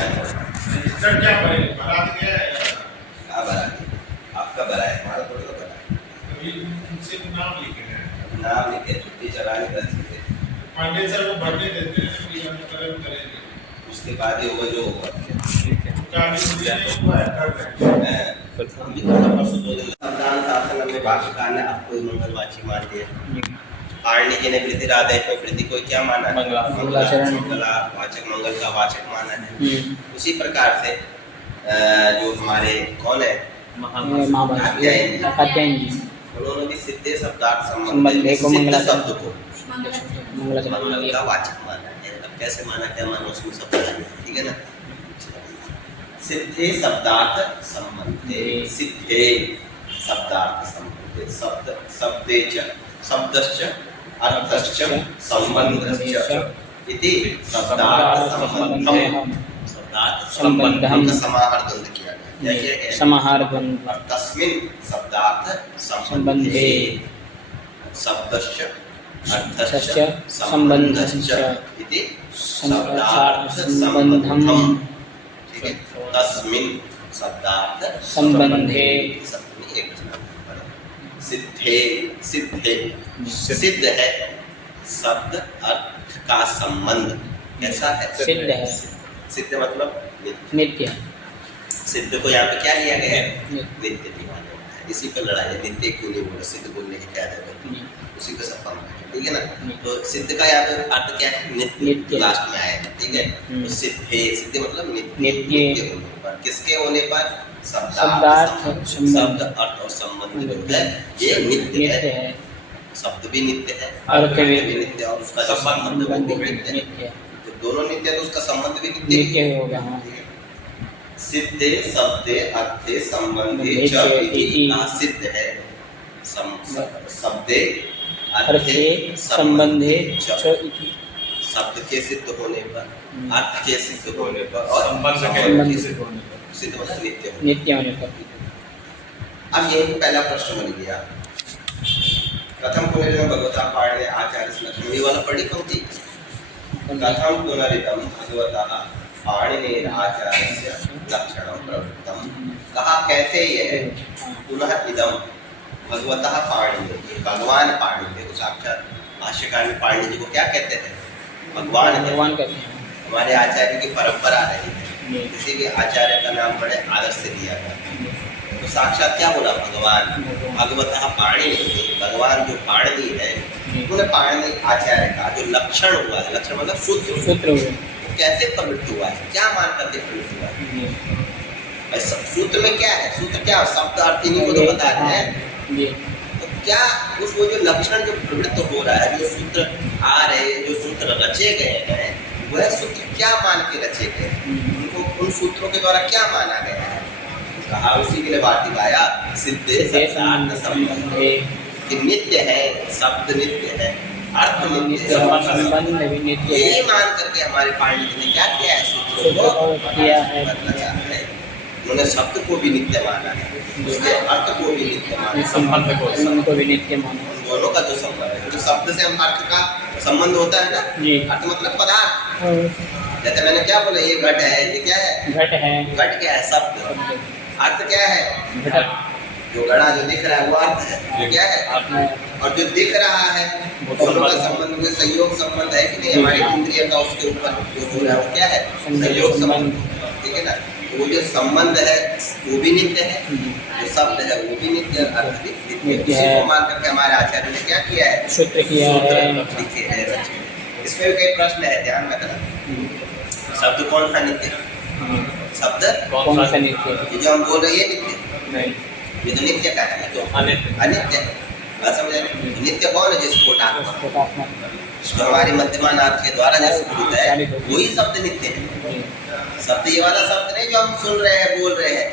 Register क्या भरे, भरा तो क्या है? क्या भरा है? आपका भरा है, हमारा थोड़ा सा भरा है। अभी उनसे नाम लिखे हैं, नाम लिखे, छुट्टी चलाने का सीधे पांडे सर को भरने देते हैं कि हम करेंगे, उसके बाद ही वो जो होगा संविधान शासन में भाष्यकार ने आपको मंगलवाची मान दिया। पाणिनि जी ने वृद्धि आदेश में वृद्धि को क्या माना है? मंगला वाचक, मंगल का वाचक माना है। उसी प्रकार से जो हमारे कौन है कात्यायन जी, उन्होंने भी सिद्धे शब्दार्थ संबंध शब्द को मंगल का वाचक माना है। अब कैसे माना, क्या माना, उसमें सब बताएंगे, ठीक है ना। सिद्धे शब्दार्थ संबंधे, सिद्धे शब्दार्थ संबंधे, शब्द शब्दे च शब्दश्च अर्थश्च संबंधश्च इति शब्दार्थ संबंधम, शब्दार्थ संबंधम का समाहार द्वंद्व किया गया। क्या किया? समाहार द्वंद्व। तस्मिन् शब्दार्थ संबंधे शब्दश्च अर्थश्च संबंधश्च इति शब्दार्थ संबंधम, ठीक है। तस्मिन् शब्दार्थ संबंधे, सिद्धे, सिद्धे सिद्ध है शब्द अर्थ का संबंध। कैसा है? सिद्ध है। सिद्ध मतलब नित्य। सिद्ध को यहाँ पे क्या लिया गया है? नित्य लिया गया है। इसी पर लड़ाई है, नित्य क्यों नहीं बोला, सिद्ध बोलने की क्या जरूरत, उसी को सब काम है, ठीक है ना। तो सिद्ध का यहाँ पे अर्थ क्या है? नित्य, लास्ट में आएगा, ठीक है। तो सिद्धे, सिद्ध मतलब नित्य होने पर, किसके होने पर? शब्दार्थ, शब्द अर्थ और संबंध जो है ये नित्य है। शब्द भी नित्य है, अर्थ भी नित्य, और उसका जो संबंध वो भी नित्य है। तो दोनों नित्य है तो उसका संबंध भी नित्य होगा। सिद्धे शब्दे अर्थे संबंधे च इति सिद्ध है। शब्दे अर्थे संबंधे च इति, शब्द के सिद्ध होने पर, अर्थ के सिद्ध होने पर और संबंध के सिद्ध होने पर, सिद्ध मतलब नित्य होने पर। अब यही पहला प्रश्न बन गया। प्रथम पुनरिदम भगवता पाणिनि आचार्य लक्षण, ये वाला पढ़ी कौन थी? प्रथम पुनरिदम भगवता पाणिनि आचार्य लक्षणम प्रवृत्तम, कहा कैसे ये है? पुनः इदम भगवता पाणिनि, भगवान पाणिनि को साक्षात भाष्यकार में पाणिनि जी को क्या कहते थे? भगवान कहते हैं। हमारे आचार्य की परंपरा रही है, किसी भी आचार्य का नाम बड़े आदर से दिया गया। तो साक्षात क्या बोला? भगवान। भगवतः पाणिनि, भगवान जो पाणिनि है, उन्हें पाणिनि आचार्य का जो लक्षण हुआ है, लक्षण मतलब सूत्र कैसे प्रवृत्त हुआ है, क्या मान करके प्रवृत्त हुआ है? सूत्र में क्या है? सूत्र क्या? शब्द अर्थ इन्हीं को तो बता रहे हैं। तो क्या उस वो जो लक्षण जो प्रवृत्त हो रहा है, जो सूत्र आ रहे, जो सूत्र रचे गए हैं, वह सूत्र क्या मान के रचे गए? उनको उन सूत्रों के द्वारा क्या माना गया है? कहा उसी के लिए वार्तिक आया, सिद्धे शब्दार्थ संबंधे, कि नित्य है, शब्द नित्य है, अर्थ नित्य है, यही मान करके हमारे पाणिनि जी ने क्या किया है? सूत्रों को किया है। उन्होंने शब्द को भी नित्य माना है, उसके अर्थ को भी नित्य माना, संबंध को भी नित्य माना। उन दोनों का जो संबंध है, तो शब्द से हम अर्थ का संबंध होता है ना, अर्थ मतलब पदार्थ। जैसे मैंने क्या बोला, ये घट है, ये क्या है? घट है। घट क्या है? शब्द। अर्थ क्या है? घट। जो घड़ा जो दिख रहा है वो अर्थ है, वो क्या है? और जो दिख रहा है दोनों का संबंध में संयोग संबंध है कि नहीं? हमारी इंद्रिय का उसके ऊपर जो हो रहा है वो क्या है? संयोग संबंध, ठीक है ना। वो जो संबंध है वो भी नित्य है, जो शब्द है वो भी नित्य, अर्थ भी नित्य है। उसी को मान करके हमारे आचार्य ने क्या किया है? सूत्र किया है, लिखे है, रचे। इसमें भी कई प्रश्न है, ध्यान में रखना। शब्द कौन सा नित्य? शब्द कौन सा नित्य? ये जो हम बोल रहे हैं नित्य नहीं, ये तो नित्य का है, तो अनित्य। बात समझ रहे? नित्य कौन है? जो स्फोटात्मक, जो हमारी मध्यमानाथ के द्वारा जो स्फुरित है, वही शब्द नित्य है। शब्द ये वाला शब्द नहीं जो हम सुन रहे हैं, बोल रहे हैं,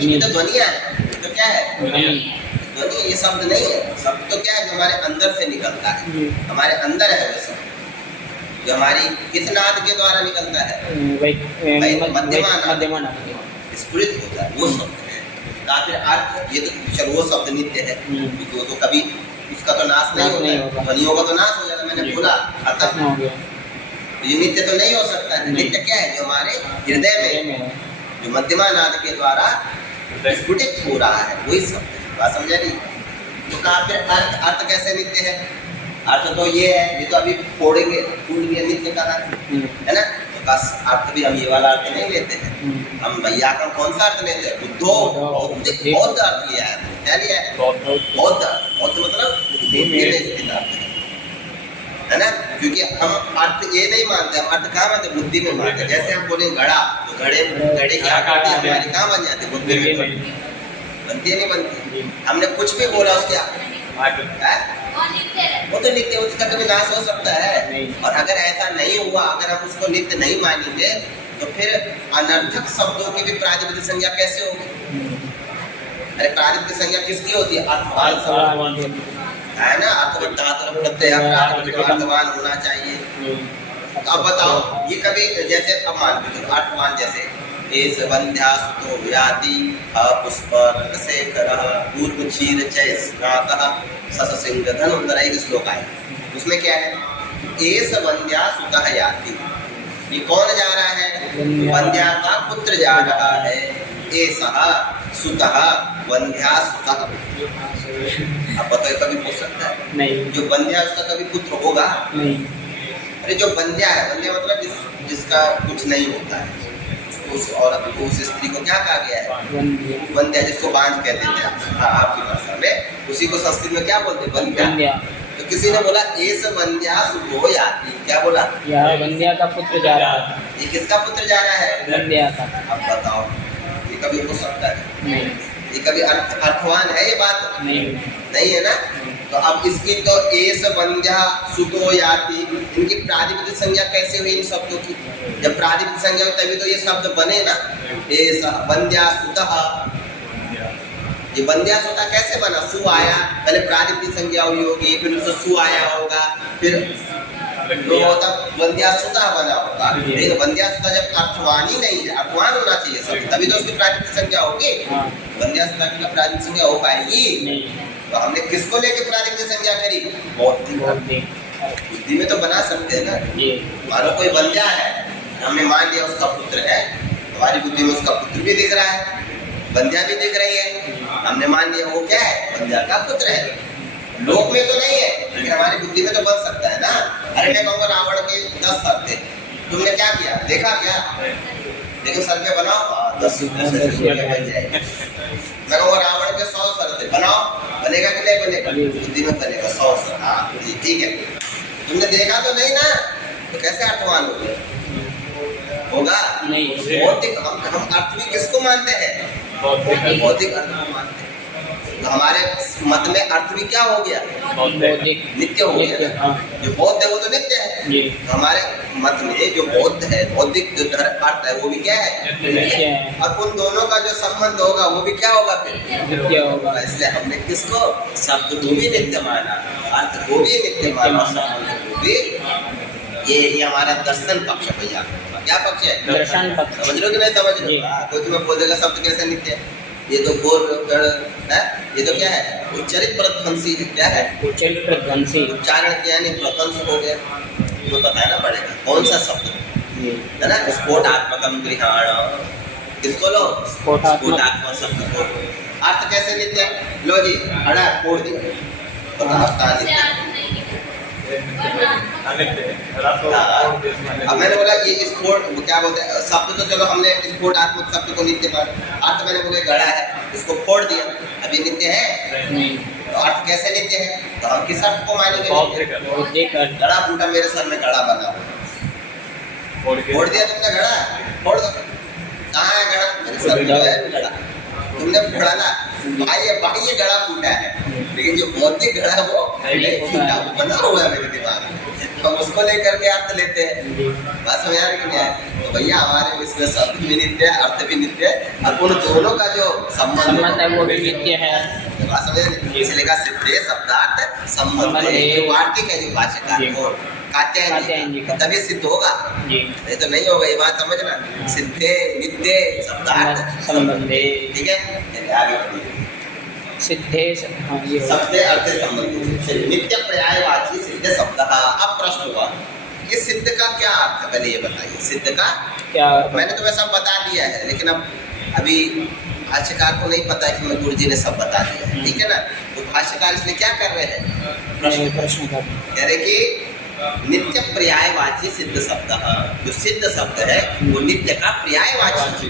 ये तो ध्वनिया है। तो क्या है? ध्वनि, ये शब्द नहीं है। शब्द तो क्या है? जो हमारे अंदर से निकलता है, हमारे अंदर है वो शब्द, जो हमारी किस नाद के द्वारा निकलता है? मध्यमानाथ, स्फुरित होता है, वो शब्द है। या फिर अर्थ, ये तो चलो वो शब्द नित्य है, वो तो कभी उसका तो नाश नहीं होता, ध्वनियों का तो नाश हो जाता। मैंने बोला खत्म, ये नित्य तो नहीं हो सकता है। नित्य क्या है? जो हमारे हृदय में जो मध्यमा नाद के द्वारा स्फुटित हो रहा है वही शब्द है। बात समझा नहीं? तो कहा फिर अर्थ कैसे नित्य है? अर्थ तो ये है, ये तो अभी फोड़ेंगे, टूट गया नित्य का है ना। तो बस अर्थ भी हम ये वाला अर्थ नहीं लेते हैं। हम वैयाकरण कौन सा अर्थ लेते हैं? बुद्धो बौद्ध अर्थ लिया है। क्या लिया है? बौद्ध मतलब बुद्धि में स्थित अर्थ है ना। क्योंकि हम अर्थ ये नहीं मानते, हम अर्थ कहाँ मानते? बुद्धि में मानते। जैसे हम बोले घड़ा, तो घड़े की आकृति हमारी कहाँ बन जाती? बुद्धि में बनती है, नहीं बनती? हमने कुछ भी बोला उसके वो तो नित्य, उसका कभी नाश हो सकता है। और अगर ऐसा नहीं हुआ, अगर हम उसको नित्य नहीं मानेंगे तो फिर अनर्थक शब्दों की भी प्रातिपदिक संज्ञा कैसे होगी? अरे प्रातिपदिक संज्ञा किसकी होती है? अर्थवान है ना। अर्थवान होना चाहिए। तो अब बताओ, ये कभी जैसे अब मान के चलो अर्थवान, जैसे एस वंध्या सुतो याति पुष्प शेखरः पूर्व क्षीर चय स्नातः सस सिंह धनुर्धर, एक श्लोक आया। उसमें क्या है? एस वंध्या सुतः याति, ये कौन जा रहा है? वंध्या का पुत्र जा रहा है। एसः सुतः वंध्या सुतः। अब बताओ कभी पूछ सकता है? नहीं। जो वंध्या उसका कभी पुत्र होगा? नहीं। अरे जो वंध्या है, वंध्या मतलब जिसका कुछ नहीं होता है, उस औरत को, उस स्त्री को क्या कहा गया है? वंध्या, जिसको बांझ कहते थे आपकी भाषा में, उसी को संस्कृत में क्या बोलते? वंध्या। तो किसी ने बोला एस वंध्या सुतो याति, क्या बोला? वंध्या का पुत्र जा रहा है। ये किसका पुत्र जा रहा है? वंध्या का। अब बताओ, ये कभी हो सकता है? नहीं। ये कभी अर्थवान है? ये बात नहीं है ना। तो अब इसकी तो एस वंध्या सुतो याति, इनकी प्रातिपदिक संज्ञा कैसे हुई इन शब्दों की? जब प्रातिपदिक संज्ञा हुई तभी तो ये शब्द बने ना। एस वंध्या सुतः, ये वंध्या सुतः कैसे बना? सु आया, पहले प्रातिपदिक संज्ञा हुई होगी, फिर उससे सु आया होगा, फिर तब वंध्या सुतः बना होगा। लेकिन वंध्या सुतः जब अर्थवान ही नहीं है, अर्थवान होना चाहिए सब, तभी तो उसकी प्रातिपदिक संज्ञा होगी। वंध्या सुतः की प्रातिपदिक संज्ञा हो पाएगी? तो हमने किसको लेके प्रातिपदिक संज्ञा करी? बुद्धि में तो बना सकते हैं ना। मानो कोई वंध्या है, हमने मान लिया उसका पुत्र है, हमारी बुद्धि में उसका पुत्र भी दिख रहा है, वंध्या भी दिख रही है, हमने मान लिया वो क्या है? वंध्या का पुत्र है। लोक में तो नहीं है, लेकिन हमारी बुद्धि में तो बन सकता है ना। अरे मैं कहूँगा रावण के 10 सर थे, तुमने क्या किया? देखा क्या? लेकिन सर पे बनाओ 10 बन जाएगा। मैं कहूँगा रावण के 100 सर थे, बनाओ, बनेगा कि नहीं बनेगा? बुद्धि में बनेगा 100 सर। हाँ ठीक है, तुमने देखा तो नहीं ना, तो कैसे अर्थवान होगा? नहीं। भौतिक, हम अर्थ भी किसको मानते हैं? भौतिक अर्थ को मानते हैं। तो हमारे मत में अर्थ भी क्या हो गया? नित्य हो गया। जो बौद्ध है वो तो नित्य है। तो हमारे मत में जो बौद्ध है, बौद्धिक जो अर्थ है वो भी क्या है? और उन दोनों का जो संबंध होगा वो भी क्या होगा? फिर नित्य होगा। इसलिए हमने किसको? शब्द को भी नित्य माना, अर्थ को भी नित्य माना, संबंध को भी। ये हमारा दर्शन पक्ष भैया। क्या पक्ष है? दर्शन पक्ष। समझ लो कि नहीं समझ लो? कोई तुम्हें बोल देगा शब्द कैसे नित्य है? ये तो बोल है, ये तो क्या है? उच्चारित प्रध्वंसी है। क्या है? उच्चारित प्रध्वंसी। उच्चारण किया नहीं, प्रध्वंस हो गया, तो बताना पड़ेगा कौन सा शब्द है ना। स्फोटात्मकम गृहाण, किसको लो? स्फोटात्मक शब्द को। अर्थ कैसे नित्य है? लो जी, हड़ा फोड़ दिया, अब मैंने बोला ये स्फोट क्या बोलते हैं शब्द, तो चलो हमने स्फोटात्मक शब्द को नित्य पर, अर्थ मैंने बोला घड़ा है, इसको फोड़ दिया, अभी नित्य है? तो अर्थ कैसे नित्य है? तो हम किस अर्थ को मानेंगे? घड़ा फूटा, मेरे सर में घड़ा बना, फोड़ दिया तुमने घड़ा, फोड़ दो। कहाँ है घड़ा? मेरे सर में है घड़ा, तुमने फोड़ा ना, बाह्य घड़ा फूटा है, लेकिन जो भौतिक घड़ा है वो नहीं फूटा, वो बना हुआ है मेरे दिमाग में। हम उसको लेकर के अर्थ लेते हैं। बात समझ आ रही है? तो भैया हमारे इसमें शब्द भी नित्य है, अर्थ भी नित्य है, और उन दोनों का जो संबंध है वो भी नित्य है। बात समझ आ रही है? इसलिए कहा सिद्धे शब्दार्थ संबंध है, जो वार्तिक है, जो भाष्यकार को कात्यायन, तभी सिद्ध होगा, नहीं तो नहीं होगा। ये बात समझना, सिद्धे नित्य शब्दार्थ संबंध, ठीक है? आगे बढ़िए। सिद्धे शब्दे अर्थ संबंधी नित्य पर्यायवाची सिद्ध शब्द। अब प्रश्न हुआ ये सिद्ध का क्या अर्थ है, पहले ये बताइए सिद्ध का क्या? मैंने तो वैसा बता दिया है, लेकिन अब अभी भाष्यकार को नहीं पता है कि मैं गुरु जी ने सब बता दिया है, ठीक है ना। तो भाष्यकार इसलिए क्या कर रहे हैं, प्रश्न कर कह रहे कि नित्य पर्यायवाची सिद्ध शब्द, जो सिद्ध शब्द है वो नित्य का पर्यायवाची,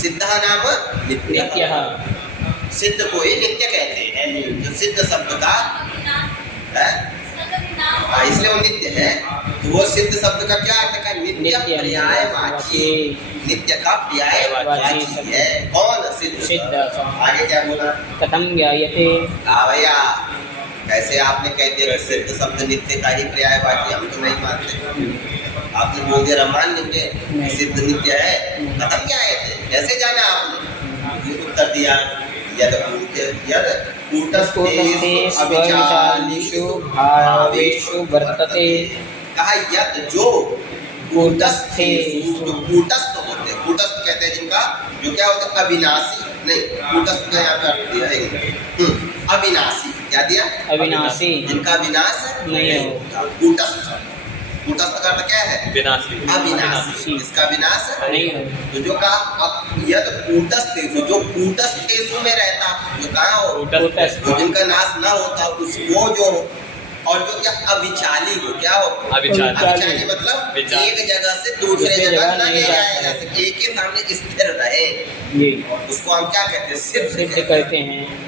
सिद्ध नाम नित्य, सिद्ध को ही नित्य कहते हैं। जो सिद्ध शब्द का है इसलिए वो नित्य है, तो वो सिद्ध शब्द का क्या अर्थ है, नित्य पर्यायवाची, नित्य का पर्यायवाची है। कौन? सिद्ध। आगे क्या बोला, कथम ज्ञायते, भैया कैसे आपने कह दिया कि सिद्ध शब्द नित्य का ही पर्यायवाची, हम तो नहीं मानते। आपने बोल दिया मान लेंगे सिद्ध नित्य है, कथम ज्ञायते, कैसे जाना आपने? उत्तर दिया यद कूटस्थेषु अविचालिषु भावेषु वर्तते। कहा यद जो कूटस्थेषु, जो कूटस्थ होते हैं, कूटस्थ कहते हैं जिनका जो क्या होता है अविनाशी, नहीं कूटस्थ का यहाँ पे अर्थ दिया है अविनाशी, क्या दिया? अविनाशी, जिनका विनाश नहीं होता। कूटस्थ, कूटस्थ का अर्थ क्या है? विनाशी, अविनाशी, इसका विनाश नहीं हो। तो जो कहा यद कूटस्थेषु, जो कूटस्थेषु में रहता, जो कहा हो तो जिनका नाश न होता उसको जो, और जो क्या अविचाली हो, क्या हो? अविचाली मतलब एक जगह से दूसरे जगह न ले जाया जा सके, एक के सामने स्थिर रहे, उसको हम क्या कहते हैं? सिद्ध कहते हैं।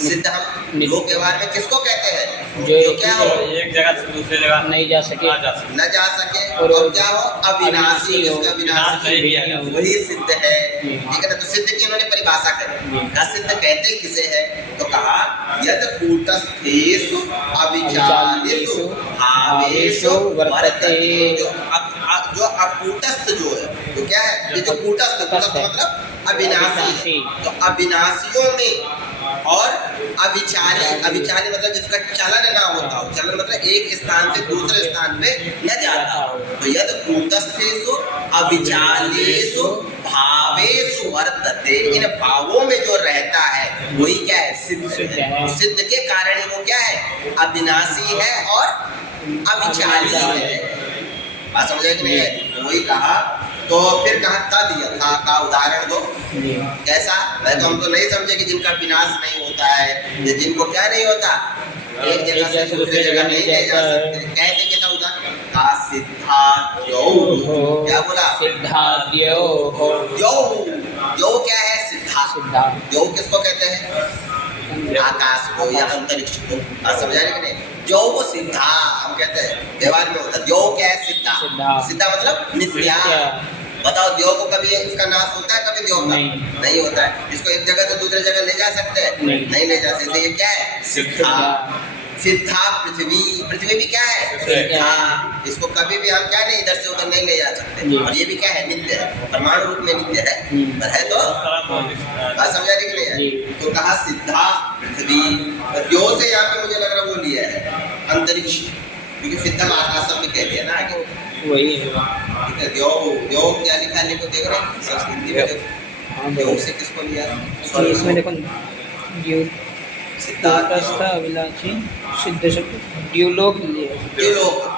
सिद्ध हम लोक व्यवहार में किसको कहते हैं? जो क्या हो? एक जगह से दूसरी जगह नहीं जा सके, न जा सके, और क्या हो? अविनाशी, जिसका विनाश वही सिद्ध है, ठीक है ना। तो सिद्ध की उन्होंने परिभाषा करी, का सिद्ध कहते किसे है? तो कहा यद कूटस्थेषु अविचालिषु भावेषु वर्तते। जो अकूटस्थ जो है, तो क्या है? ये जो कूटस्थ, कूटस्थ मतलब अविनाशी, तो अविनाशियों में और अविचाली, अविचाली मतलब जिसका चलन ना होता हो, चलन मतलब एक स्थान से दूसरे स्थान पे न जाता हो। तो यद कूटस्थेषु अविचालीषु भावेषु वर्तते, इन भावों में जो रहता है वही क्या है? सिद्ध है। सिद्ध के कारण वो क्या है? अविनाशी है और अविचाली है। बात समझे कि नहीं है? तो वही कहा, तो फिर कहा तद यथा का उदाहरण दो। कैसा? वैसे तो हम तो नहीं समझे कि जिनका विनाश नहीं होता है, या जिनको क्या नहीं होता, एक जगह से दूसरी जगह नहीं ले जा सकते। कहते कैसा उदाहरण? का सिद्धाद्यो, क्या बोला? सिद्धाद्यो, यो क्या है? सिद्धा। यो किसको कहते हैं? आकाश को या अंतरिक्ष को। आप समझा रहे कि नहीं? जो वो सिद्धा हम कहते हैं, व्यवहार में होता है। जो क्या है? सिद्धा। सिद्धा मतलब नित्या। बताओ देव को कभी इसका नाश होता है? कभी देव का नहीं होता है। इसको एक जगह से दूसरी जगह ले जा सकते हैं? नहीं ले जा सकते। ये क्या है? सिद्धा। सिद्धा पृथ्वी, पृथ्वी भी क्या है? सिद्धा। इसको कभी भी हम क्या नहीं इधर से उधर नहीं ले जा सकते। और ये भी क्या है? नित्य है, परमाणु रूप में नित्य है, पर है तो बात समझा रही कि नहीं है? तो कहा सिद्धा पृथ्वी, देव से यहाँ पे मुझे लग रहा वो लिया है अंतरिक्ष, क्योंकि सिद्धम आकाशम में कह दिया ना आगे, वही है। ठीक है। देव क्या लिखा है? को देख रहे हैं संस्कृति में देखो, देव से किसको लिया? इसमें देखो सिद्धार्थ अभिलाषी सिद्ध शब्द द्युलोक, द्युलोक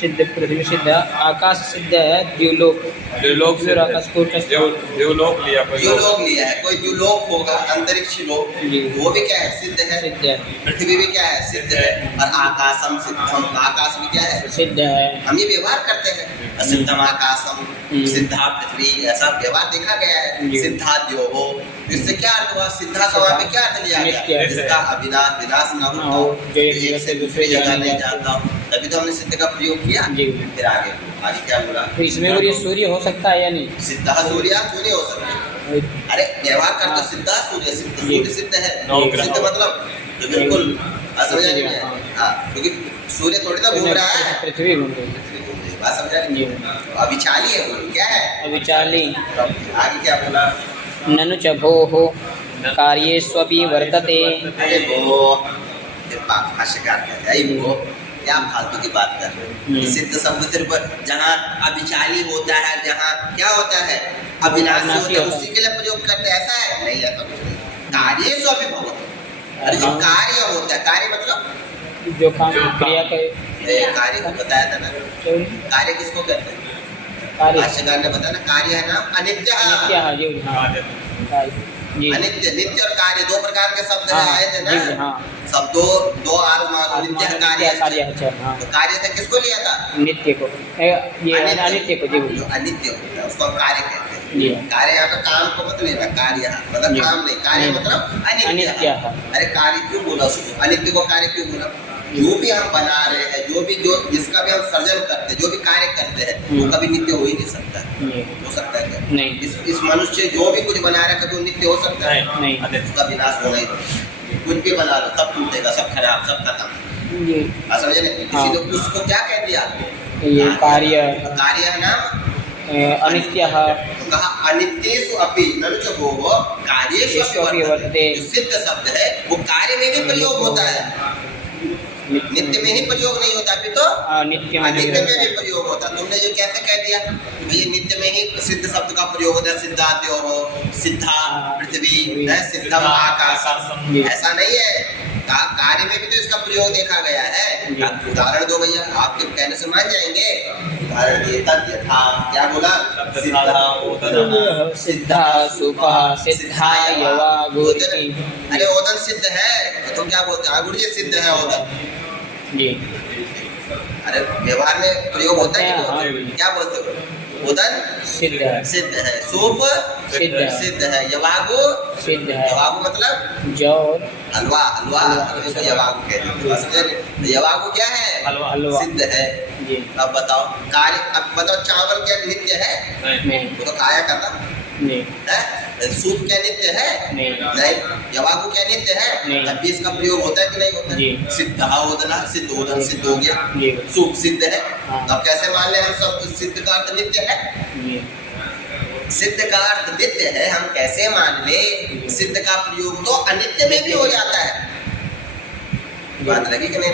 सिद्ध पृथ्वी सिद्ध, आकाश सिद्ध है, द्युलोक, द्युलोक से आकाश को द्युलोक लिया, द्युलोक लिया है, कोई द्युलोक होगा, अंतरिक्ष लोक, वो भी क्या है? सिद्ध है। पृथ्वी भी क्या है? सिद्ध है। और आकाशम सिद्धम, आकाश भी क्या है? सिद्ध है। हम ये व्यवहार करते हैं, सिद्धम आकाशम, सिद्धा पृथ्वी, ऐसा व्यवहार देखा गया है। सिद्धा द्योहो, इससे क्या अर्थ हुआ? सिद्धा का वहाँ पे क्या अर्थ लिया गया? जिसका अविनाश, विनाश न होता हो, एक से दूसरी जगह नहीं जाता हो, तभी तो हमने सिद्ध का प्रयोग किया। फिर आगे क्या बोला? तो इसमें और ये सूर्य हो सकता है या नहीं? सिद्धा सूर्य क्यों नहीं हो सकते? अरे व्यवहार कर तो सिद्धा सूर्य, सूर्य सिद्ध है। सिद्ध मतलब तो बिल्कुल समझा नहीं है। हाँ, क्योंकि सूर्य थोड़ी ना घूम रहा है, पृथ्वी घूम रही है। बात समझा नहीं? अविचाली है वो, क्या है? अविचाली। आगे क्या बोला? ननु च भोः कार्येष्वपि वर्तते। अरे वो भाष्यकार कहते हैं वो क्या फालतू की बात कर रहे हैं? सिद्ध शब्द सिर्फ जहाँ अविचाली होता है, जहाँ क्या होता है? अविनाशी होता है, उसी के लिए प्रयोग करते हैं। ऐसा है? नहीं, ऐसा कुछ नहीं। कार्येष्वपि भवति, अरे जो कार्य होता है, कार्य मतलब जो काम क्रिया कार्य को बताया था ना, कार्य किसको कहते हैं? कार्य भाष्यकार ने बताया ना, कार्य है नाम अनित्य। नित्य है जी। हाँ जी। अनित्य, नित्य और कार्य दो प्रकार के शब्द हाँ, आए थे ना। जी, हाँ। सब दो आत्मा नित्य कार्य है। हाँ। तो कार्य से किसको लिया था? नित्य को, ये अनित्य को जी। जो अनित्य होता है उसको हम कार्य कहते हैं। जी। कार्य यहाँ पे काम को मत लेना, कार्य मतलब काम नहीं, कार्य मतलब अनित्य। अरे कार्य क्यों बोला उसको, अनित्य को कार्य क्यों बोला? जो भी हम बना रहे हैं, जो जिसका भी हम सर्जन करते हैं, जो भी कार्य करते हैं, वो कभी नित्य हो ही नहीं सकता। हो सकता है क्या? नहीं। इस मनुष्य जो भी कुछ बना रहा है कभी नित्य हो सकता है? नहीं। उसका विनाश होना ही है। कुछ भी बना लो सब टूटेगा, सब खराब, सब खत्म। जी। समझे ना? इसीलिए उसको क्या कह दिया? ये कार्य कार्य नाम अनित्य। कहा अनित्येषु अपि ननु च भोगो कार्येषु अपि वर्तते। जो सिद्ध शब्द है वो कार्य में भी प्रयोग होता है, नित्य में ही प्रयोग नहीं होता, फिर तो नित्य में भी प्रयोग होता। तुमने जो कैसे कह दिया भैया नित्य में ही सिद्ध शब्द का प्रयोग होता है, सिद्धाद्यो हो, सिद्धा पृथ्वी है, सिद्धम आकाश, ऐसा नहीं है। कार्य में भी तो इसका प्रयोग देखा गया है। उदाहरण दो भैया, आपके कहने से मान जाएंगे। उदाहरण दिए तद्य था, क्या बोला? सिद्धा सुपा सिद्धा यवा गुरुति। अरे ओदन सिद्ध है, तुम क्या बोलते हो? गुरु जी सिद्ध है ओदन जी। अरे व्यवहार में प्रयोग होता है कि क्या बोलते हो? उदन सिद्ध है, सिद्ध है, सूप सिद्ध है, यवागु सिद्ध है। यवागु मतलब जौ हलवा, हलवा यवागु कहते हैं। यवागु क्या है? हलवा सिद्ध है जी। अब बताओ कार्य, अब बताओ चावल क्या नित्य है? नहीं। वो तो खाया करता नहीं। है। सूप क्या नित्य है? नहीं। यवागु क्या नित्य है? नहीं। तब भी इसका प्रयोग होता है कि नहीं होता? जी। सिद्ध ओदना, सिद्ध ओदन सिद्ध हो गया, सूप सिद्ध है। अब कैसे मान ले हम सब सिद्ध का अर्थ नित्य है? सिद्ध का अर्थ नित्य है, हम कैसे मान ले? सिद्ध का प्रयोग तो अनित्य में भी हो जाता है। बात लगी कि नहीं?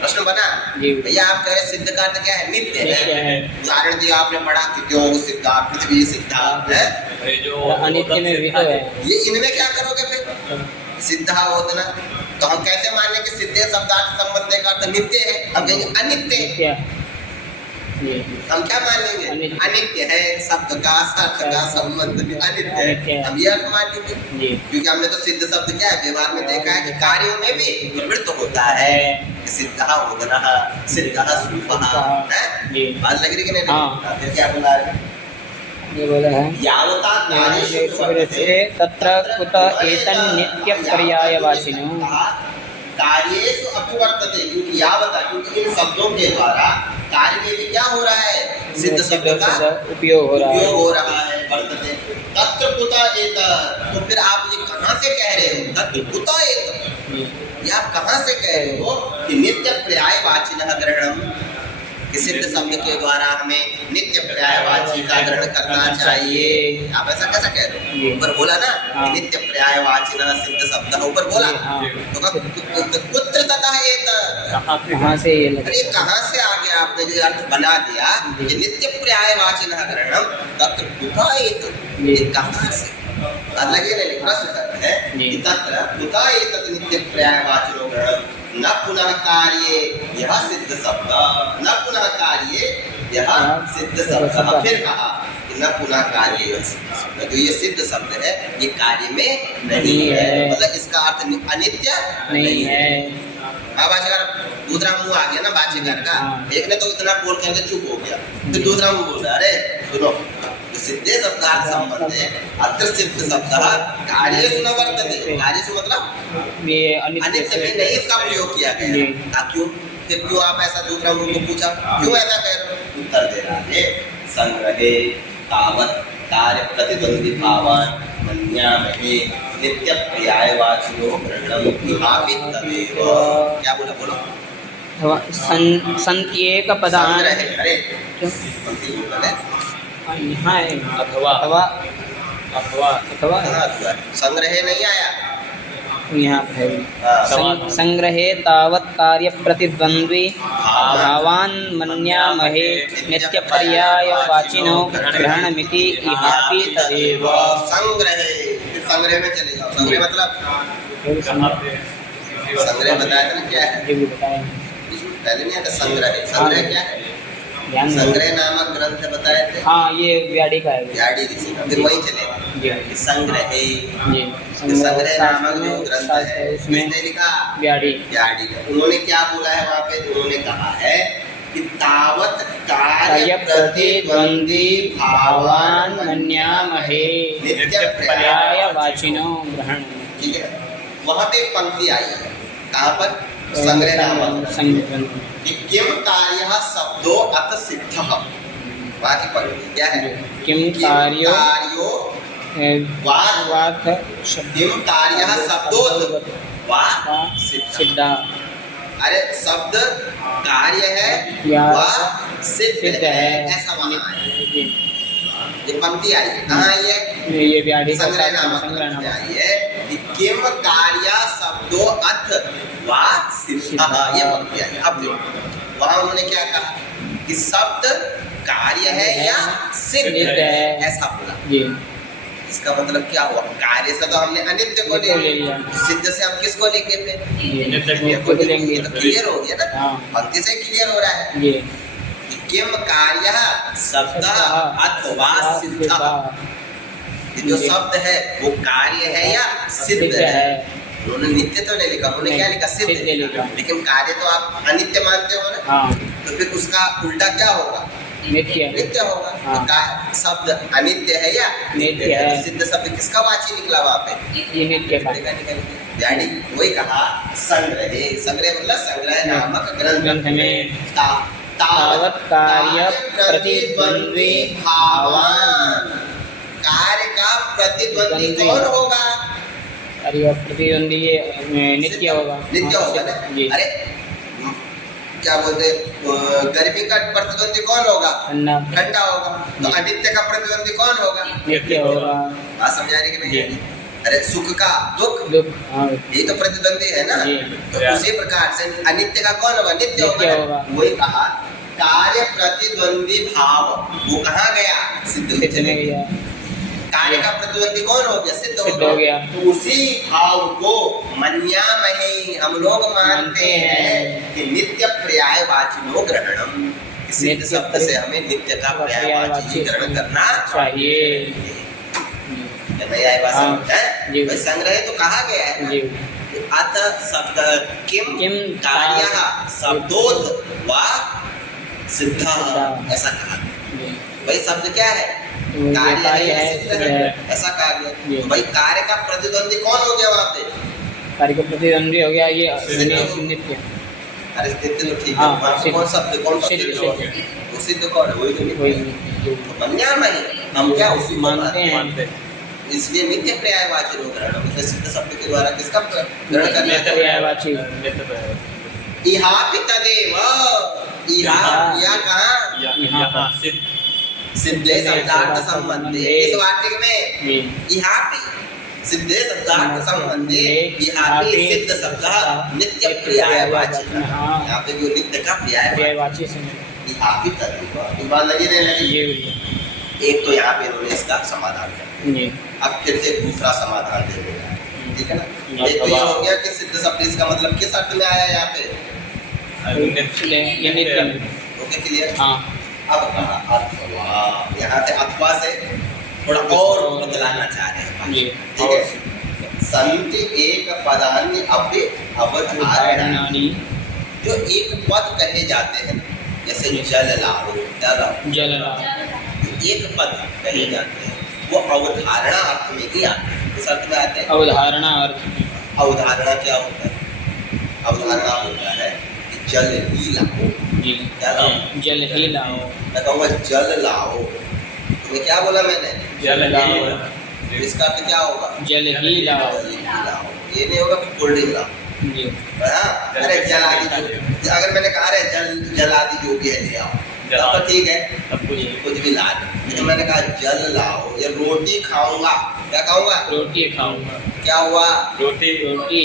प्रश्न बना भैया, आप कह रहे सिद्ध का अर्थ क्या है? नित्य है। उदाहरण दिया आपने पढ़ा कि क्यों सिद्धा पृथ्वी सिद्धा है, अनित्य में भी तो है। ये इनमें क्या करोगे फिर? सिद्धा ओदना, तो हम कैसे मान लें कि सिद्धे शब्दार्थ संबंध का अर्थ नित्य है? हम कहेंगे अनित्य है। हम क्या मान लेंगे? अनित्य है, शब्द का अर्थ का संबंध अनित्य है, हम ये अर्थ मान लेंगे। क्योंकि हमने तो सिद्ध शब्द क्या है व्यवहार में देखा है कि कार्यों में भी प्रवृत्त होता है। सिद्धा ओदना, सिद्धा सूपः है। बात लग रही कि नहीं? फिर क्या बोला है? ये बोला है यावता तत्र कुत एतन् नित्य पर्यायवाचिनो कार्येषु अपि वर्तते। क्योंकि यावता, क्योंकि इन शब्दों के द्वारा कार्य में भी क्या हो रहा है? सिद्ध शब्द का उपयोग हो रहा है, वर्तते। तत्र कुत एतत्, तो फिर आप ये कहाँ से कह रहे हो? तत्र कुत एतत्, ये आप कहाँ से कह रहे हो कि नित्य पर्यायवाचिनः ग्रहणम्? सिद्ध शब्द के द्वारा हमें नित्य पर्यायवाची का ग्रहण करना चाहिए। आप ऐसा कैसा कह रहे हो? ऊपर बोला ना नित्य पर्यायवाची ना सिद्ध शब्द, ऊपर बोला तो पुत्र तथा एक कहाँ से? अरे कहाँ से आ गया? आपने जो अर्थ बना दिया कि नित्य पर्यायवाची ना ग्रहणम, तत्र कुतः एतत्, ये कहाँ से? लगे नहीं? प्रश्न करते हैं कि तत्र कुतः एतत् नित्य पर्यायवाचिनो ग्रहणम न पुनः कार्ये यह सिद्ध शब्द, न पुनः कार्ये यह सिद्ध शब्द। फिर कहा कि न पुनः कार्य यह सिद्ध शब्द, तो ये सिद्ध शब्द है, ये कार्य में नहीं है, मतलब इसका अर्थ अनित्य नहीं है। हाँ भाष्यकार, दूसरा मुंह आ गया ना भाष्यकार का। एक ने तो इतना बोल करके चुप हो गया, फिर दूसरा मुंह बोल रहा, अरे सुनो, सिद्धे शब्दार्थ संबंध है, अत्र सिद्ध शब्द कार्येषु न वर्तते। कार्येषु मतलब ये अनित्य में नहीं इसका प्रयोग किया गया। क्यों? फिर क्यों आप ऐसा दूसरा मुंह को पूछा, क्यों ऐसा कह रहे हो? उत्तर दे रहा है, संग्रहे तावत् कार्य प्रतिद्वंदी भावान मन्यामहे नित्य पर्यायवाचिनो ग्रहणम् इहापि तदेव। क्या बोला? बोलो। संत्येक पदान्, अरे पंक्ति बोल है यहाँ है अथवा अथवा अथवा संग्रहे नहीं आया, यहाँ है संग्रहे तावत् कार्य प्रतिद्वंद्वी भावान् मन्यामहे नित्य पर्यायवाचिनो ग्रहणमिति इहापि तदेव। संग्रह में चले जाओ। संग्रह मतलब संग्रह बताया था ना क्या है? पहले नहीं आता संग्रह। संग्रह क्या है? ध्यान दो। संग्रह नामक ग्रंथ बताए थे, हाँ ये व्याड़ी का है। व्याड़ी ऋषि का, फिर वही चलेगा जी कि संग्रह है। जी संग्रह नामक जो ग्रंथ है उसमें किसने लिखा? व्याड़ी। व्याड़ी ने। उन्होंने क्या बोला है वहाँ पे? उन्होंने कहा है कि तावत कार्य प्रतिद्वंदी भावान मन्यामहे नित्य पर्याय वाचिनो ग्रहण। ठीक है, वहाँ पे एक पंक्ति आई है। कहाँ पर? संग्रह नामक संग्रह। कि किम कार्यः शब्दो अत सिद्धः। बाकी पंक्ति क्या है? किम कार्यो वाक् शब्द किम कार्यः शब्दोत वा सिद्धः। सिद्धा। अरे शब्द कार्य है या वा सिद्ध सिद्ध है, है। ऐसा माना है। जी ये पंक्ति आई है, कहाँ आई है? ये व्याड़ी का संग्रह नामक संग्रह पंक्ति नामक। आई है कि किम कार्य शब्दो अथ वा सिद्धः। ये पंक्ति आई है। अब देखो वहाँ उन्होंने क्या कहा कि शब्द कार्य है या सिद्ध है, ऐसा बोला। जी इसका मतलब क्या हुआ? कार्य से तो हमने अनित्य को ले लिया, सिद्ध से हम किसको लेंगे फिर? नित्य को लेंगे। ये तो क्लियर हो गया ना, हाँ। पंक्ति से क्लियर हो रहा है जी कि किम कार्यः शब्दः अथवा सिद्धः। ये जो शब्द है वो कार्य है या सिद्ध है? उन्होंने नित्य तो नहीं लिखा, उन्होंने क्या लिखा? सिद्ध लिखा। लेकिन कार्य तो आप अनित्य मानते हो ना, हाँ तो फिर उसका उल्टा क्या होगा? नित्य नित्य होगा। हाँ। तो शब्द अनित्य है या नित्य है। सिद्ध शब्द किसका वाची निकला वहाँ पे? ये नित्य का। व्याड़ी वही कहा संग्रह। संग्रह मतलब संग्रह नामक ग्रंथ में तावत कार्य प्रतिद्वंद्वी भावान। कार्य का प्रतिद्वंदी कौन होगा? कार्य प्रतिद्वंदी ये नित्य होगा। नित्य होगा ना। जी अरे क्या बोलते, गर्मी का प्रतिद्वंदी कौन होगा? ठंडा ठंडा होगा। तो अनित्य का प्रतिद्वंदी कौन होगा? नित्य होगा। बात समझ आ रही कि नहीं? जी। अरे सुख का दुख, दुख हाँ ये तो प्रतिद्वंदी है ना। जी। तो उसी प्रकार से अनित्य का कौन होगा? नित्य नित्य होगा। होगा। वही कहा कार्य प्रतिद्वंदी भाव, वो कहाँ गया? सिद्ध में सिद्ध चले में गया। गया। कार्य का प्रतिद्वंदी कौन हो गया? सिद्ध सिद्ध हो गया। तो उसी भाव को मन्यामहे, हम लोग मानते हैं कि नित्य पर्यायवाचिनो ग्रहणम। सिद्ध नित्य शब्द से हमें नित्य का पर्यायवाची ग्रहण करना चाहिए। पर्यायवाची है। जी। भाई संग्रह तो कहा गया है जी अत शब्द किम किम कार्यः शब्दोत वा सिद्धः, सिद्धः। ऐसा कहा। जी भाई शब्द क्या है? कार्य है सिद्ध है, ऐसा कहा गया। जी। तो भाई कार्य का प्रतिद्वंदी कौन हो गया वहाँ पे? कार्य का प्रतिद्वंदी हो गया ये सिद्ध। नित्य। अरे सिद्ध तो ठीक है, हाँ, वहाँ पे सिद्ध। कौन शब्द कौन सिद्ध, सिद्ध सिद्ध। हो गया? वो सिद्ध कौन है? वही तो नित्य वही है। तो मन्यामहे, हम क्या उसी को मानते हैं। इसलिए नित्य पर्यायवाची ग्रहण, मतलब सिद्ध शब्द के द्वारा किसका ग्रहण करना है? पर्यायवाची। इहापि तदेव, इहा या कहाँ? यहाँ सिद्धे शब्दार्थ संबंधे। इस वाक्य में जी इहापि सिद्धे शब्दार्थ संबंधे इहापि सिद्ध शब्द नित्य पर्यायवाची। यहाँ पे जो नित्य का पर्यायवाची पर्यायवाची से इहापि तदेव, इस बात लगी नहीं लगी? ये एक तो यहाँ पे इन्होंने इसका समाधान किया। जी अब फिर से दूसरा समाधान दे देगा, ठीक है ना। जी। एक तो ये हो गया कि सिद्ध शब्द इसका मतलब किस अर्थ में आया यहाँ पे? ये नित्य में। Okay clear. हाँ अब कहा अथवा, यहाँ से अथवा से थोड़ा और बदलाना चाह रहे हैं। जी ठीक है। संति एक पदान्य अपि अवधारणानि, जो एक पद कहे जाते हैं, जैसे जल लाओ, जल एक पद कहे जाते हैं, वो अवधारणा अर्थ में ही आते हैं। किस अर्थ में आते हैं? अवधारणा अर्थ। अवधारणा क्या होता है? अवधारणा होता है कि जल ही लाओ। जी क्या लाओ? जल ही लाओ। मैं कहूँगा जल लाओ, तुम्हें क्या बोला मैंने? जल लाओ। तो इसका अर्थ क्या होगा? जल ही लाओ। जल ही लाओ। ये नहीं होगा कि कोल्ड ड्रिंक लाओ। जी हाँ? अरे जल आदि जो, अगर मैंने कहा अरे जल आदि जो भी है ले आओ, तब तो ठीक है, कुछ भी ला दो। तो मैंने कहा जल लाओ या रोटी खाऊंगा, क्या खाऊंगा? रोटी खाऊंगा। क्या हुआ? रोटी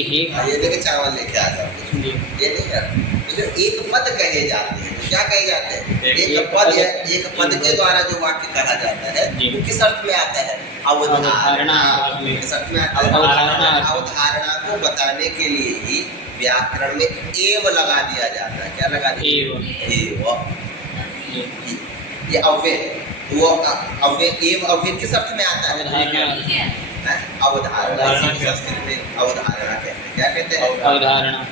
ही ये देखे चावल लेके आ जाओ। जी ये नहीं है। तो जो एक पद कहे जाते हैं, क्या कहे जाते हैं? एक एक पद है, एक पद के द्वारा जो वाक्य कहा जाता है जी। वो किस अर्थ में आता है? अवधारणा। अवधारणा। किस अर्थ में? अवधारणा। अवधारणा को बताने के लिए ही व्याकरण में एव लगा दिया जाता है। क्या लगा दिया? एव। ये अव्यय वो अव्यय एव अव्यय किस अर्थ में आता है? अवधारणा। संस्कृत में अवधारणा कहते हैं। क्या कहते हैं? अवधारणा।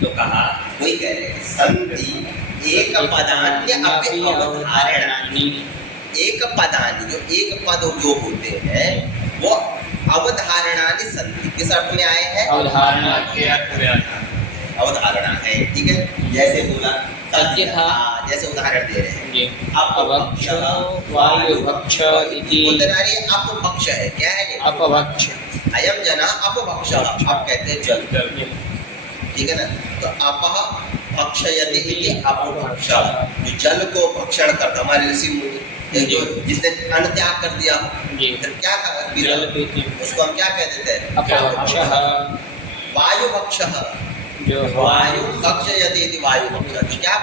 तो कहा वही कह रहे हैं संधि एक पदान्य अपि अवधारणानि। एक पदान्य जो एक पद जो होते हैं वो अवधारणानि संधि किस अर्थ में आए हैं? अवधारणा के अर्थ में आता अवधारणा है। ठीक है, जैसे बोला तद्यथा। जैसे उदाहरण दे रहे हैं जी। अपभक्ष वायुभक्ष इति। अपभक्ष है। क्या है ये? अपभक्ष। अयम जना अपभक्ष। आप कहते हैं जल। ठीक है ना? तो अपह भक्षयति इति अपभक्ष। जो जल को भक्षण करता, हमारे ऋषि मुनि जो जिसने अन्न त्याग कर दिया जी। फिर क्या जल पीते उसको हम क्या कह देते हैं? अपभक्षः। वायुभक्ष जो वायु भक्षयति इति वायुभक्ष। क्या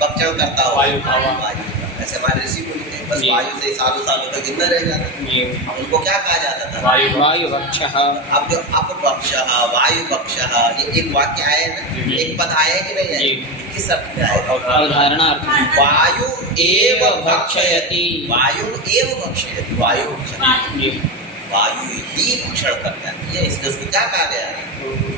भक्षण करता हो? वायु खावा। वायु। ऐसे हमारे ऋषि मुनि थे, बस जी। वायु से सालों सालों तक जिंदा रह जाते थे। जी। अब उनको क्या कहा जाता था? वायुभक्षः। अब जो अपभक्ष वायुभक्ष ये एक वाक्य आया है ना, एक पद आया है कि नहीं है? जी। किस अर्थ में आया? अवधारणा अर्थ में। वायु एव भक्षयति। वायु एव भक्षयति। वायु भक्षयति। जी। वायु ही भक्षण करता है। इसलिए उसको क्या कहा गया?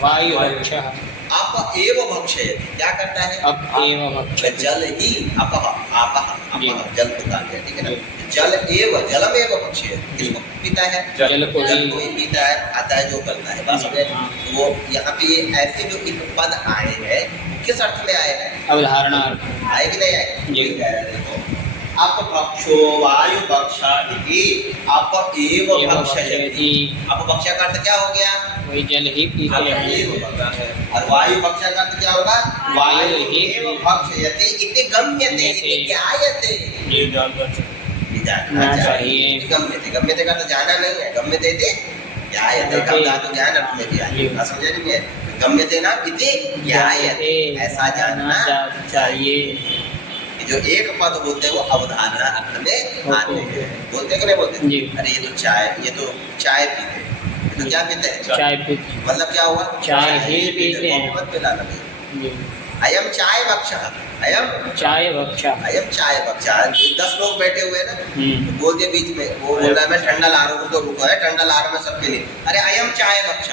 वायुभक्षः। अप एव भक्षयति। क्या करता है? अप एव भक्षति। जल ही अपह आपह जी। अपह जल को कहा गया। ठीक है ना? जी। जल एव जलमेव भक्षयति। किसको पीता है? जल को जल ही। को ही पीता है, खाता है, जो करता है। बात समझे? हाँ। वो यहाँ पे ये ऐसे जो एक पद आए हैं किस अर्थ में आए हैं? अवधारणा अर्थ में। आए कि नहीं आए? जी। कह रहे हैं देखो अपभक्षो वायुभक्षा इति अप एव भक्षयति। अपभक्ष का अर्थ क्या हो गया? वही जल ही पीते हैं। और वायु भक्ष का अर्थ क्या होगा? वायु ही एव भक्षयति इति गम्यते इति ज्ञायते। ये जानना ये जानना चाहिए। गम्यते गम्यते का तो जाना नहीं है। गम्यते इति ज्ञायते का धातु ज्ञान अर्थ में भी आया। समझे नहीं है? गम्यते ना इति ज्ञायते, ऐसा जानना चाहिए। जो एक पद बोलते हैं वो अवधारणा अर्थ में आते हैं। बोलते कि नहीं बोलते? जी। अरे ये तो चाय पीते हैं। तो क्या पीते हैं? चाय पीते। मतलब क्या हुआ? चाय ही पीते हैं। मत पिलाना भैया। जी। अयम चाय भक्ष। अयम चाय भक्षा। अयम चाय भक्ष। 10 लोग बैठे हुए ना, तो बोल दिया बीच में, वो बोल रहा है मैं ठंडा ला रहा हूँ, तो रुको है ठंडा ला रहा हूँ मैं सबके लिए। अरे अयम चाय भक्ष।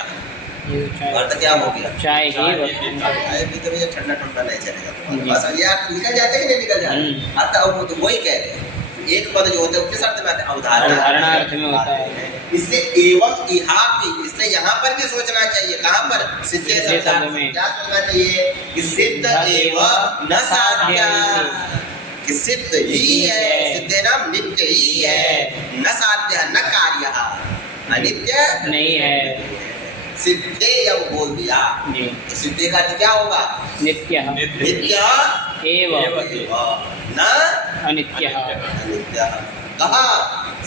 अर्थ क्या हो गया? चाय ही भक्षा। चाय पीते भैया ठंडा ठंडा नहीं चलेगा। जी। बस यार निकल जाते कि नहीं निकल जाते? अर्थ अब तो वही कह रहे हैं। एक पद जो होते हैं किस अर्थ में आते हैं? अवधारणा अर्थ में होता है। इसलिए एवं इहा भी, इसलिए यहाँ पर भी सोचना चाहिए। कहाँ पर? सिद्धे शब्द में। क्या सोचना चाहिए? कि सिद्ध एवं न साध्य। कि सिद्ध ही है, सिद्धे नाम नित्य ही है, न साध्य न कार्य, अनित्य नहीं है। सिद्धे जब बोल दिया जी। तो सिद्धे का अर्थ क्या होगा? नित्य नित्य एवं न अनित्य। अनित्य। कहा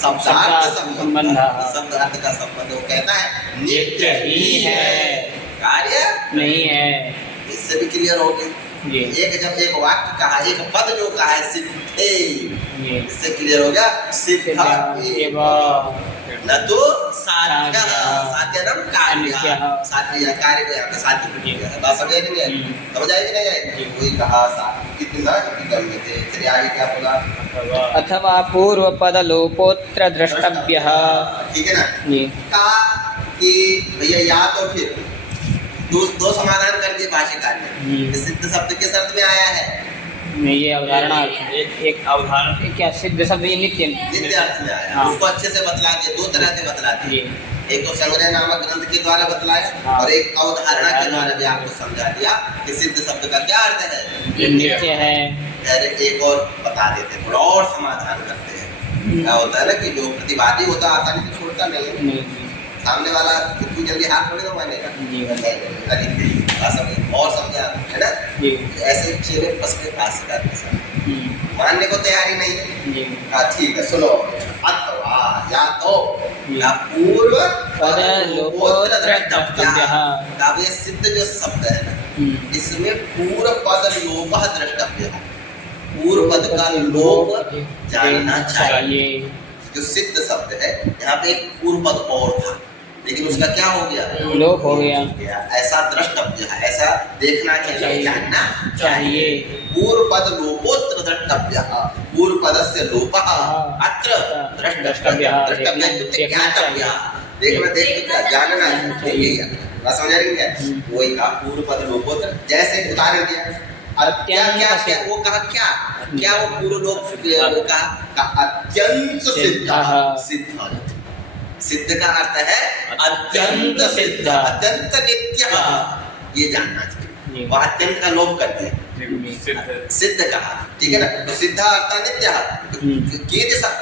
शब्दार्थ संबंध। शब्द अर्थ का संबंध वो कहता है नित्य ही है, कार्य नहीं है। इससे भी क्लियर हो गया। जी। एक जब एक वाक्य कहा, एक पद जो कहा है सिद्धे, जी। इससे क्लियर हो गया सिद्ध एवं न तो साध्य। साध्य नाम कार्य। साध्य कार्य को यहाँ पे साध्य बोला है। बात समझ आई कि नहीं? समझ आई कि नहीं आई? वही कहा कितना गम्य थे। चलिए आगे क्या बोला? अथवा पूर्व पद लोपोत्र द्रष्टव्यः। ठीक है ना? जी। कहा कि भैया या तो फिर दो समाधान कर दिए भाष्यकार ने। सिद्ध शब्द किस अर्थ में आया है? ये अवधारणा एक अवधारणा क्या सिद्ध शब्द ये नित्य नित्य अर्थ में आया। हाँ। उसको अच्छे से बतला दिया, दो तरह से बतला दिया। एक तो संग्रह नामक ग्रंथ के द्वारा बतलाया, हाँ। और एक अवधारणा के द्वारा भी आपको समझा दिया कि सिद्ध शब्द का क्या अर्थ है? नित्य है। एक और बता देते, थोड़ा और समाधान करते हैं। क्या होता है ना कि जो प्रतिवादी होता है आसानी से छोड़ता नहीं है। सामने वाला इतनी जल्दी हाथ थोड़ी ना मानेगा। और समझा है ना? ऐसे चेहरे फंसने भाष्यकार के साथ मानने को तैयारी नहीं है। ठीक है, सुनो। अथवा या तो या पूर्व पद लोपोत्र द्रष्टव्यः। अब ये सिद्ध जो शब्द है ना, इसमें पूर्व पद लोप द्रष्टव्य है। पूर्व पद का लोप जानना चाहिए। जो सिद्ध शब्द है यहाँ पे एक पूर्व पद और था, लेकिन उसका क्या हो गया? लोप हो गया। ऐसा द्रष्टव्य है, ऐसा देखना चाहिए, जानना चाहिए। पूर्व पद लोपोत्र द्रष्टव्य, पूर्व पद से लोप अत्र द्रष्टव्य, द्रष्टव्य ज्ञातव्य, देखना देख क्या जानना है, यही है। बात समझ रही है? वही कहा पूर्व पद लोपोत्र, जैसे उदाहरण दिया क्या क्या क्या, वो कहा क्या क्या, वो पूर्व लोप वो कहा अत्यंत सिद्ध, सिद्ध सिद्ध का अर्थ है अत्यंत सिद्ध, अत्यंत नित्य, ये जानना चाहिए। वह अत्यंत का लोप करते हैं, सिद्ध कहा, ठीक है ना? तो सिद्ध अर्थ नित्य,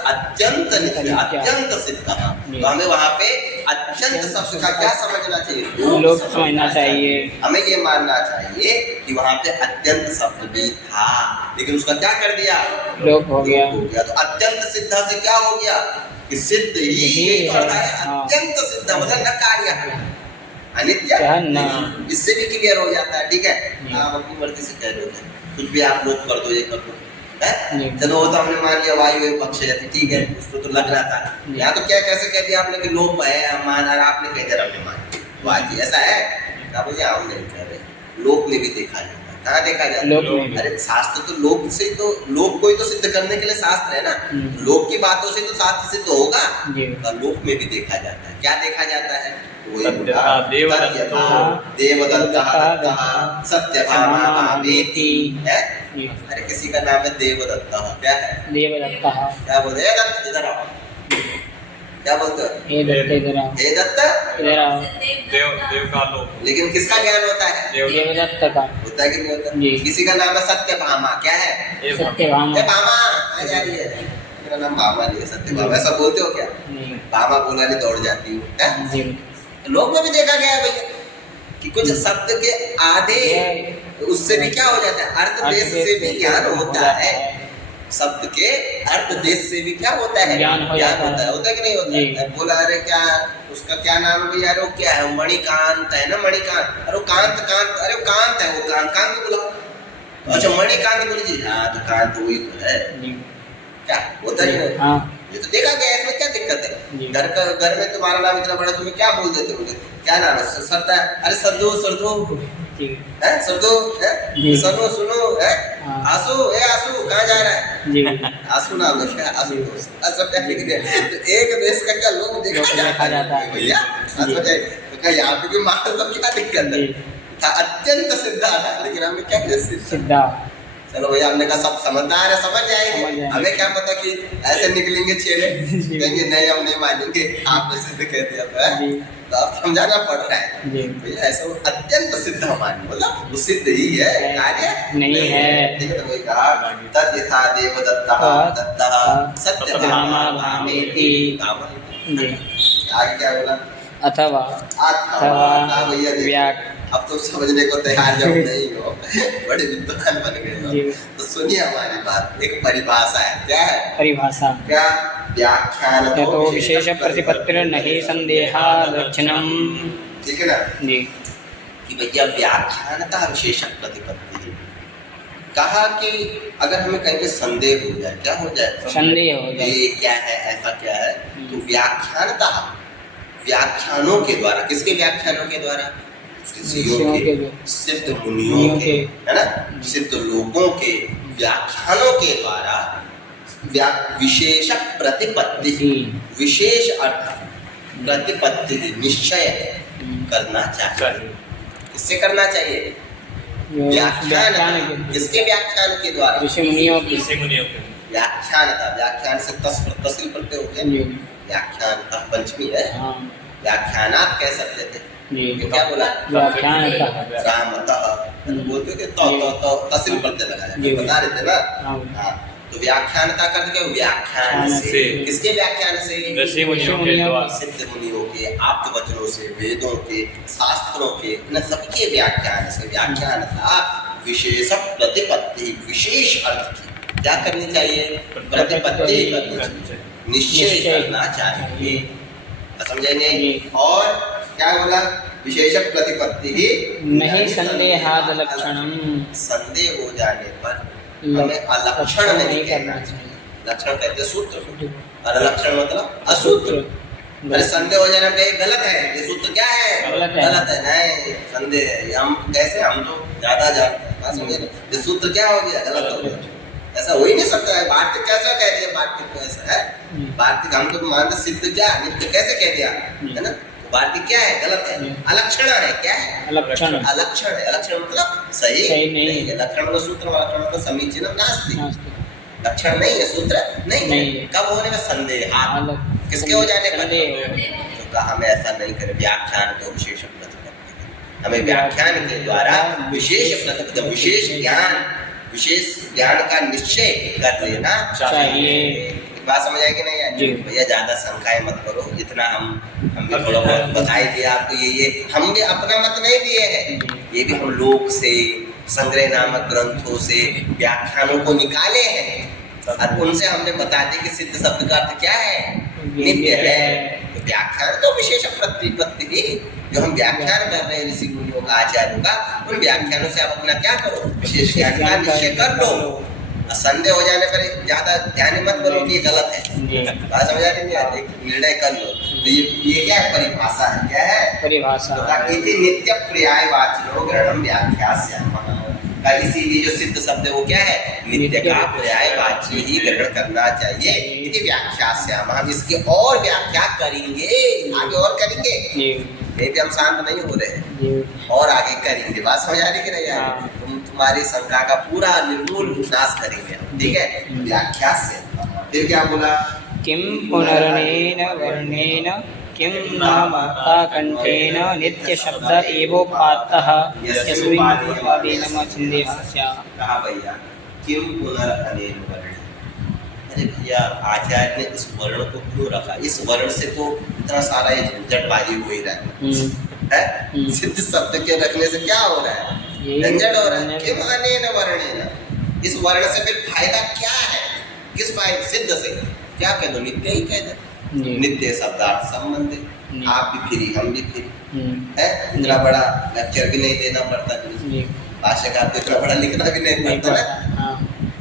अत्यंत नित्य, अत्यंत सिद्ध। तो हमें वहाँ पे अत्यंत शब्द का क्या समझना चाहिए? लोप समझना चाहिए। हमें ये मानना चाहिए कि वहाँ पे अत्यंत शब्द भी था, लेकिन उसका क्या कर दिया? लोप हो गया। तो अत्यंत सिद्ध से क्या हो गया कि सिद्ध ही है, अत्यंत सिद्ध मतलब न कार्य अनित्य, इससे भी क्लियर हो जाता है, ठीक है? आप अपनी मर्जी से कह रहे हो, कुछ भी आप लोग कर दो, ये कर दो, चलो वो तो हमने मान लिया वायु पक्ष है, ठीक है, उसको तो लग रहा था। यहाँ तो क्या कैसे कह दिया आपने कि लोप है मान, और आपने कह दिया हमने मान, वाजी ऐसा है क्या? भैया हम नहीं कह रहे, लोक में भी देखा जाता है। कहाँ देखा जाता है? अरे शास्त्र तो लोक से, तो लोक को ही तो सिद्ध करने के लिए शास्त्र है ना, लोक की बातों से तो शास्त्र सिद्ध होगा, तो लोक में भी देखा जाता है। क्या देखा जाता है? देवदत्तः सत्यभामावेति है। अरे किसी का नाम है देवदत्ता, क्या है? देवदत्ता। क्या बोलते हैं? दत्त इधर आओ, क्या बोलते हो? हे दत्त इधर आओ, हे दत्त इधर आओ। देव का लोक, लेकिन किसका ज्ञान होता है? देवदत्त का होता है कि नहीं होता? किसी का नाम है सत्यभामा, क्या है? सत्यभामा। भामा आ जा रही है, मेरा नाम भामा नहीं है, सत्यभामा। ऐसा बोलते हो क्या? भामा बोला नहीं दौड़ जाती हूँ। लोक में भी देखा गया है भैया कि कुछ शब्द के आधे उससे भी क्या हो जाता है? अर्थ देश से भी ज्ञान होता है, शब्द के अर्थ देश से भी क्या होता है? ज्ञान होता है, होता है कि नहीं होता है? बोला अरे क्या उसका क्या नाम है भैया? अरे वो क्या है? मणिकांत है ना, मणिकांत। अरे वो कांत, कांत, अरे वो कांत है, वो कांत, कांत बोला। अच्छा मणिकांत बोली जी, हाँ तो कांत वही तो है, क्या होता है? ये तो देखा गया, इसमें क्या दिक्कत है? घर में तुम्हारा नाम इतना बड़ा, तुम्हें क्या बोल देते होंगे? क्या नाम है? सरदा, अरे सरदो, सरदो है, सरदो है, सुनो सुनो है, आसू है, आसू कहाँ जा रहा है? आसू नाम है, आसू सब क्या लिख दिया? तो एक देश का क्या लोग देखा जाता है भैया, तो क्या यहाँ पे भी मान लो, क्या दिक्कत है? अत्यंत सिद्ध था, लेकिन हमने क्या किया? सिद्धा। चलो भैया हमने कहा सब समझदार है, समझ जाएंगे, हमें क्या पता कि ऐसे निकलेंगे चेहरे, कहेंगे नहीं हम नहीं मानेंगे, आपने सिद्ध कह दिया तो आप समझाना पड़ रहा है भैया, ऐसा अत्यंत सिद्ध हमारे मतलब वो सिद्ध ही है, कार्य नहीं है। ठीक है, तो वही कहा तद यथा देवदत्तः दत्तः सत्यभामावेति। आगे क्या बोला? अथवा भैया अब तो समझने को तैयार जब नहीं हो, बड़े विद्वान बन गए हो, तो सुनिए हमारी बात। एक परिभाषा है, क्या है परिभाषा? क्या? व्याख्यान तो विशेष प्रतिपत्ति नहीं संदेहा लक्षणम, ठीक है ना जी, कि भैया व्याख्यानता विशेष प्रतिपत्ति। कहा कि अगर हमें कहीं पे संदेह हो जाए, क्या हो जाए? संदेह हो जाए, ये क्या है, ऐसा क्या है, तो व्याख्यानता व्याख्यानों के द्वारा, किसके व्याख्यानों के द्वारा? ऋषियों के, सिद्ध मुनियों के, है ना, सिद्ध लोगों के व्याख्यानों के द्वारा विशेष प्रतिपत्ति, विशेष अर्थ प्रतिपत्ति निश्चय करना चाहिए। किससे करना चाहिए? व्याख्यान, किसके व्याख्यान के द्वारा? ऋषि मुनियों के व्याख्यान था। व्याख्यान से तस्ल प्रत्यय होते हैं, व्याख्यान पंचमी है, व्याख्यानात कह सकते थे। क्या बोला? बोलते थे तो तस्ल प्रत्यय लगाया, बता रहे थे ना। हाँ, तो व्याख्यानता करते क्या? व्याख्यान से, किसके व्याख्यान से? ऋषि मुनियों के द्वारा, सिद्ध मुनियों के आप्त वचनों से, वेदों के, शास्त्रों के, न सबके व्याख्यान से। व्याख्यानता विशेष प्रतिपत्ति, विशेष अर्थ की क्या करनी चाहिए? प्रतिपत्ति करनी चाहिए, निश्चय करना चाहिए, समझेंगे। और क्या बोला? विशेष प्रतिपत्ति ही नहीं संदेहाद लक्षणम, संदेह हो जाने पर हमें अलक्षण नहीं करना चाहिए। लक्षण कहते हैं सूत्र, और अलक्षण मतलब असूत्र। अरे संदेह हो जाना ये गलत है, ये सूत्र क्या है? गलत है। गलत है। नहीं संदेह हम कैसे, हम तो ज्यादा जानते हैं, बात समझे ना? ये सूत्र क्या हो गया? गलत हो गया। ऐसा हो ही नहीं सकता है। वार्तिक कैसा कह दिया? वार्तिक को ऐसा है, वार्तिक हम तो मानते सिद्ध क्या नित्य कैसे कह दिया, है ना? वार्तिक क्या है? गलत है। अलक्षण है। क्या है? अलक्षण। अलक्षण है। अलक्षण मतलब सही नहीं है। लक्षण का सूत्र, लक्षण का समीचीनम नास्ति। लक्षण नहीं है, सूत्र नहीं है। कब होने का? संदेह। किसके हो जाने पर? तो कहा हमें ऐसा नहीं करें, व्याख्यान तो विशेष प्रतिपत्ति, हमें व्याख्यान के द्वारा विशेष प्रतिपत्ति, विशेष ज्ञान का निश्चय कर लेना चाहिए। बात समझ आएगी नहीं यार? भैया ज्यादा शंकाएं मत करो, इतना हम भी थोड़ा बहुत बताई दिया आपको। ये हम भी अपना मत नहीं दिए हैं, ये भी हम लोग से, संग्रह नामक ग्रंथों से व्याख्यानों को निकाले हैं और उनसे हमने बता दिया कि सिद्ध शब्द का अर्थ क्या है? नित्य है। तो व्याख्यान तो विशेष प्रतिपत्ति ही, जो हम व्याख्यान कर रहे हैं ऋषि मुनियों का, आचार्यों का, उन व्याख्यानों से आप अपना क्या करो? विशेष ज्ञान का निश्चय कर लो। संदेह हो जाने पर ज्यादा ध्यान मत करो कि ये गलत है। बात समझ आ रही है? निर्णय कर लो। तो ये क्या है? परिभाषा है। क्या है? परिभाषा। तो नित्य पर्यायवाचिनो ग्रहणम व्याख्यास्यामः। इसीलिए जो सिद्ध शब्द है वो क्या है? नित्य का पर्यायवाची ही ग्रहण करना चाहिए। इति व्याख्यास्यामः, हम इसकी और व्याख्या करेंगे, आगे और करेंगे। ये भी हम शांत नहीं हो रहे हैं, और आगे करेंगे। बात समझ आ रही कि नहीं यार? तुम्हारी शंका का पूरा निर्मूल नाश करेंगे, ठीक है? व्याख्या से फिर क्या बोला? किम पुनरनेन वर्णेन किम नाम कंठेन नित्य शब्द एवोपात्तः यस्मिन् उपादेन संदेहः स्यात्। कहा भैया किम पुनरनेन वर्णेन? अरे भैया आचार्य ने इस वर्ण को क्यों रखा? इस वर्ण से तो इतना सारा ये झंझटबाजी हो ही रहा है। सिद्ध शब्द के रखने से क्या हो रहा है? झंझट हो रहा है। किम अनेन वर्णेन, इस वर्ण से फिर फायदा क्या है? किस फायदे? सिद्ध से क्या कह दो? नित्य ही कह दो। नित्य शब्दार्थ संबंध, आप भी फ्री, हम भी फ्री है। इतना बड़ा लेक्चर भी नहीं देना पड़ता, भाषा का इतना बड़ा लिखना भी नहीं पड़ता ना।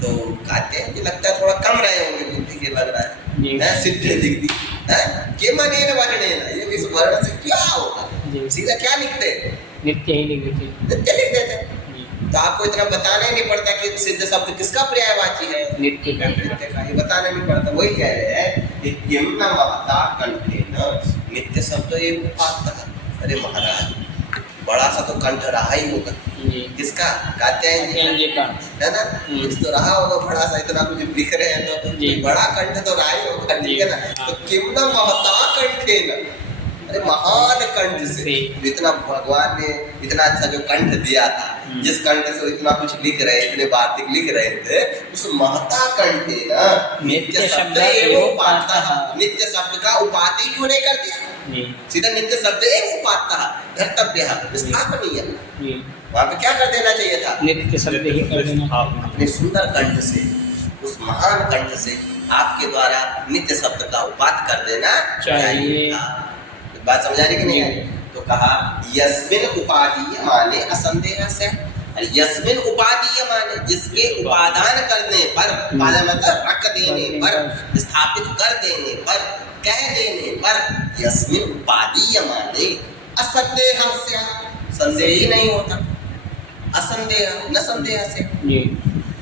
तो कहते हैं कि लगता है थोड़ा कम रहे होंगे बुद्धि के, लग रहा है सिद्ध लिख दी है। किम अनेन वर्णेन, ये इस वर्ण से क्या होगा? सीधा क्या लिखते? नित्य ही लिख देते। नित्य लिख देते। तो आपको इतना बताना ही नहीं पड़ता कि सिद्ध शब्द किसका पर्यायवाची है? नित्य का। ये बताना नहीं पड़ता। वही कह रहे हैं कि किम न महता कंठेन, नित्य शब्द ये उपात्तः। अरे महाराज बड़ा सा तो कंठ रहा ही होगा। किसका? कात्यायन जी का, है ना? कुछ तो रहा होगा बड़ा सा, इतना कुछ लिख रहे हैं तो बड़ा कंठ तो रहा ही होगा, ठीक है ना? तो किम न महता कंठेन, अरे महान कंठ से, जितना भगवान ने इतना अच्छा जो कंठ दिया था, जिस कंठ से इतना कुछ लिख रहे, इतने वार्तिक लिख रहे थे, उस महता कंठे ना नित्य शब्द एवोपात्तः। नित्य शब्द का उपाधि क्यों नहीं कर दिया? सीधा नित्य शब्द एवोपात्तः धर्तव्यः स्थापनीय। वहाँ पे क्या कर देना चाहिए था? नित्य शब्द ही कर देना। अपने सुंदर कंठ से, उस महान कंठ से आपके द्वारा नित्य शब्द का उपात कर देना चाहिए। बात समझ आ रही कि नहीं है? तो कहा यस्मिन उपाधीय माने असंदेह से, यस्मिन उपाधीय माने जिसके उपादान करने पर, मतलब रख देने पर, स्थापित कर देने पर, कह देने पर, यस्मिन उपाधीय माने असंदेह से, संदेह ही नहीं होता। असंदेह न संदेह से,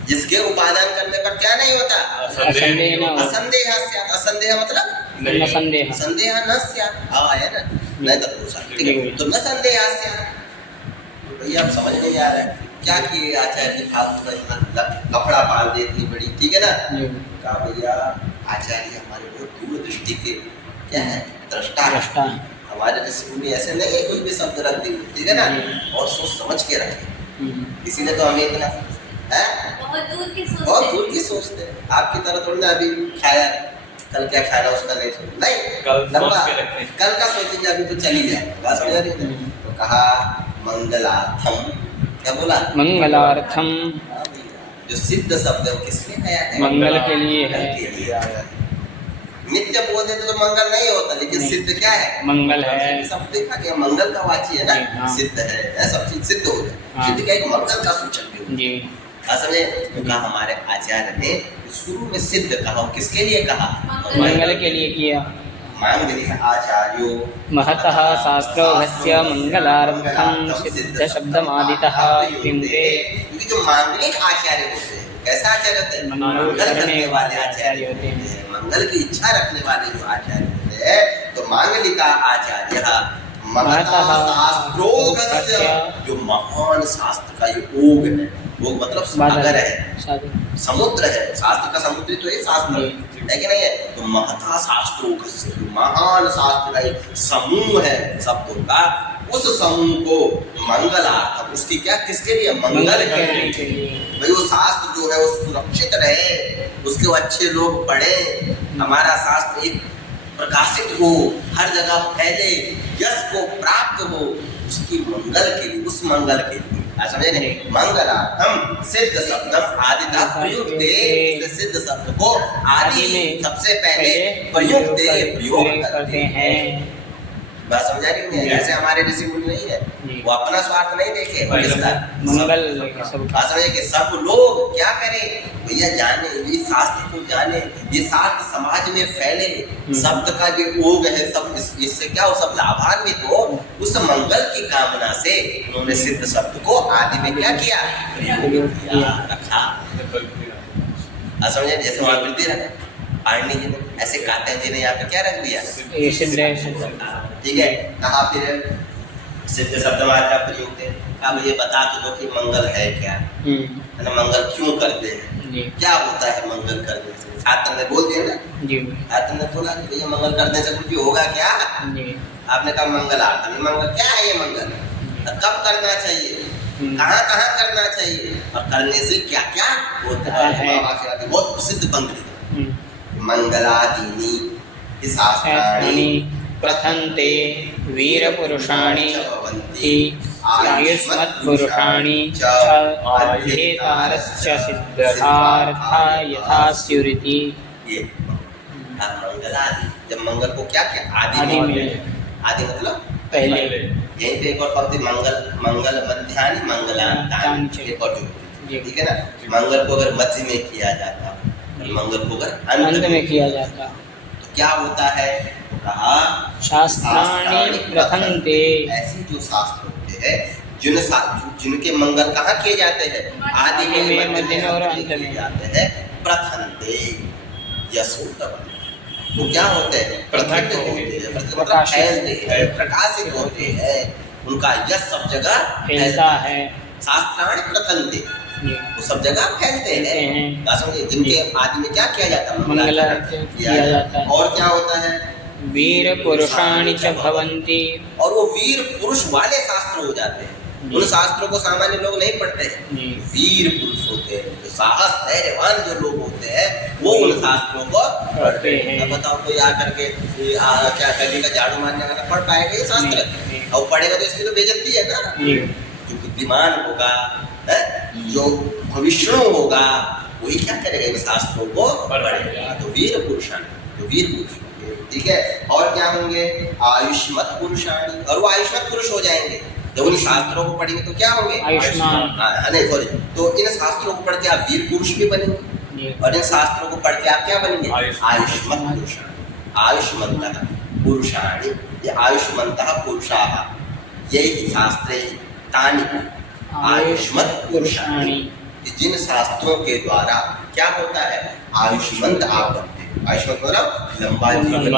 जिसके उपादान करने पर क्या नहीं होता? असंदेह से। असंदेह मतलब संदेह, संदेह न स्यात्। आया ना? नहीं तत्पुरुषा, ठीक है? तो न संदेह स्यात्। भैया आप समझ नहीं आ रहा है क्या कि आचार्य जी फालतू का इतना कपड़ा पाल दे इतनी बड़ी, ठीक है ना? कहा भैया आचार्य हमारे बहुत दूरदृष्टि के क्या है? दृष्टा। हमारे ऋषि ऐसे नहीं है कुछ भी शब्द रख देंगे, ठीक है ना? और सोच समझ के रखें, इसीलिए तो हमें इतना बहुत दूर की सोचते। आपकी तरह थोड़ी ना अभी खाया कल क्या खाना उसका नहीं सोचना, नहीं कल का सोचेंगे, अभी तो चली जाए। बात समझ रही है? तो कहा मंगलार्थम, क्या बोला? मंगलार्थम। जो सिद्ध शब्द है किसके आया है? मंगल के लिए है। नित्य बोल देते तो मंगल नहीं होता, लेकिन सिद्ध क्या है? मंगल है। सब देखा क्या? मंगल का वाची है ना, सिद्ध है, सब चीज सिद्ध हो जाए। सिद्ध क्या? मंगल का सूचक भी हो। असले कहा हमारे आचार्य ने शुरू में सिद्ध कहा, किसके लिए कहा? मंगल के लिए किया। मांगलिक आचार्यो महतः शास्त्रौघस्य मंगलार्थं सिद्ध शब्दमादितः प्रीयते। क्योंकि जो मांगलिक आचार्य होते हैं, कैसा आचार्य होते हैं? मंगल करने वाले आचार्य होते हैं। मंगल की इच्छा रखने वाले जो आचार्य होते हैं, तो मांगलिका आचार्य महतः शास्त्रोघस्य, जो महान शास्त्र का ये ओग है, वो मतलब सागर है, समुद्र है, शास्त्र का समुद्र तो ये शास्त्र है कि नहीं है? तो महता शास्त्रोघस्य, जो महान शास्त्र का एक समूह है शब्दों का, उस समूह को मंगलार्थम, उसकी क्या, किसके लिए? मंगल के लिए। भाई वो शास्त्र जो है वो सुरक्षित रहे, उसके अच्छे लोग पढ़े, हमारा शास्त्र एक प्रकाशित हो, हर जगह फैले, यश को प्राप्त हो, उसकी मंगल के लिए, उस मंगल के लिए समझे नहीं? मंगलार्थम सिद्ध शब्दम आदिता प्रयुक्ते, सिद्ध शब्द को आदि में सबसे पहले प्रयोग करते हैं। बात समझा रही नहीं? ऐसे हमारे ऋषि मुनि नहीं है, वो अपना स्वार्थ नहीं देखे, मंगल बात समझे कि सब लोग क्या करें, भैया जाने, ये शास्त्र को जाने, ये शास्त्र समाज में फैले, शब्द का जो ओग है सब इससे क्या हो, सब लाभान्वित हो, उस मंगल की कामना से उन्होंने सिद्ध शब्द को आदि में क्या किया, प्रयोग किया, रखा। समझे? जैसे वहां वृद्धि रखा पाणिनि जी ने, ऐसे कात्यायन जी ने यहाँ पे क्या रख दिया, ठीक है। कहा फिर सिद्ध शब्द का प्रयोग थे। अब ये बता तो दो कि मंगल है क्या, है ना? मंगल क्यों करते हैं, क्या होता है मंगल करने से? छात्र ने बोल दिया ना, छात्र ने बोला कि भैया मंगल करने से कुछ होगा क्या? आपने कहा मंगलार्थम, मंगल क्या है? ये मंगल कब करना चाहिए, कहाँ कहाँ करना चाहिए, और करने से क्या क्या होता है? बहुत प्रसिद्ध पंक्ति, मंगलादीनि शास्त्राणि प्रथन्ते वीरपुरुषाणि आयुष्मत्पुरुषाणि च अध्येतारश्च सिद्धार्था यथा स्युरिति। ये मंगलादि, जब मंगल को क्या किया, आदि में, आदि मतलब पहले। यहीं पे एक और पंक्ति, मंगल मध्यानि मंगलांतानि, ठीक है ना? मंगल को अगर मध्य में किया जाता, मंगल को अगर अंत में किया जाता तो क्या होता है? कहा शास्त्राणि प्रथन्ते, ऐसे जो शास्त्र होते हैं जिनके मंगल कहाँ किए जाते हैं, आदि में, मध्य में और अंत में जाते हैं। प्रथन्ते यशोतम, वो क्या होते हैं? प्रथन्त होते हैं, मतलब फैलते हैं, प्रकाशित होते हैं, उनका यश सब जगह फैलता है। शास्त्राणि प्रथन्ते, वो सब जगह फैलते हैं। समझे? जिनके आदि में क्या किया जाता है, मंगल किया जाता है। और क्या होता है? वीर पुरुषाणि च भवन्ति, और वो वीर पुरुष वाले शास्त्र हो जाते हैं। उन शास्त्रों को सामान्य लोग नहीं पढ़ते हैं, वीर पुरुष होते हैं, जो साहस धैर्यवान जो लोग होते हैं, वो उन शास्त्रों को पढ़ते हैं। अब बताओ कोई आकर के क्या गली का झाड़ू मारने वाला पढ़ पाएगा ये शास्त्र? और पढ़ेगा तो इसकी तो बेइज्जती है ना। जो बुद्धिमान होगा, जो भविष्य होगा, वही क्या करेगा, इन शास्त्रों को पढ़ेगा। तो वीर पुरुषाणि, तो वीर पुरुष, ठीक है। और क्या होंगे? आयुष्मत पुरुषाणि, और वो आयुष्मत पुरुष हो जाएंगे। जब उन शास्त्रों को पढ़ेंगे तो क्या होंगे? आयुष्मान। नहीं सॉरी, तो इन शास्त्रों को पढ़ के आप वीर पुरुष भी बनेंगे, और इन शास्त्रों को पढ़ के आप क्या बनेंगे? आयुष्मत पुरुषाणि। आयुष्मन्तः पुरुषाणि, ये पुरुषाः, यही शास्त्रे तानि आयुष्मत पुरुषाणि, जिन शास्त्रों के द्वारा क्या होता है? आयुष्मंत आप बनते हैं। आयुष्मंत मतलब लंबा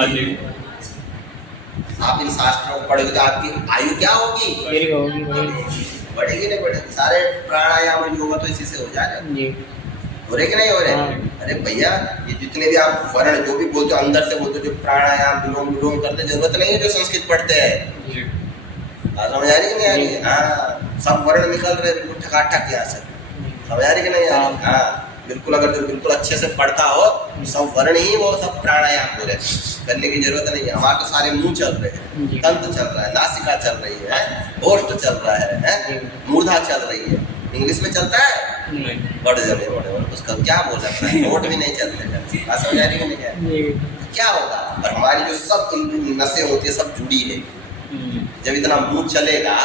जीवन। आप इन शास्त्रों को पढ़ोगे तो आपकी आयु क्या होगी? बढ़ेगी नहीं बढ़ेगी? सारे प्राणायाम और योगा तो इसी से हो जाएगा। हो रहे कि नहीं हो रहे? अरे भैया, ये जितने भी आप वर्ण जो भी बोलते हो, अंदर से बोलते हो, जो प्राणायाम विलोम विलोम करते, जरूरत नहीं है जो संस्कृत पढ़ते हैं। समझ आ रही कि नहीं आ रही? हाँ, सब वर्ण निकल रहे बिल्कुल ठकाठक यहाँ से। समझ आ रही कि नहीं आ रही? हाँ बिल्कुल, अगर जो बिल्कुल अच्छे से पढ़ता हो, सब वर्ण ही वो सब प्राणायाम हो रहे, करने की जरूरत नहीं है। हमारे तो सारे मुंह चल रहे हैं, दंत चल रहा है, नासिका चल रही है, ओष्ठ चल रहा है, मूर्धा चल रही है। इंग्लिश में चलता है? बढ़ जाने उसका क्या बोल सकता है, नोट भी नहीं चलते। समझ आ रही कि नहीं? क्या होगा? और हमारी जो सब नसें होती है सब जुड़ी है। जब इतना मुंह चलेगा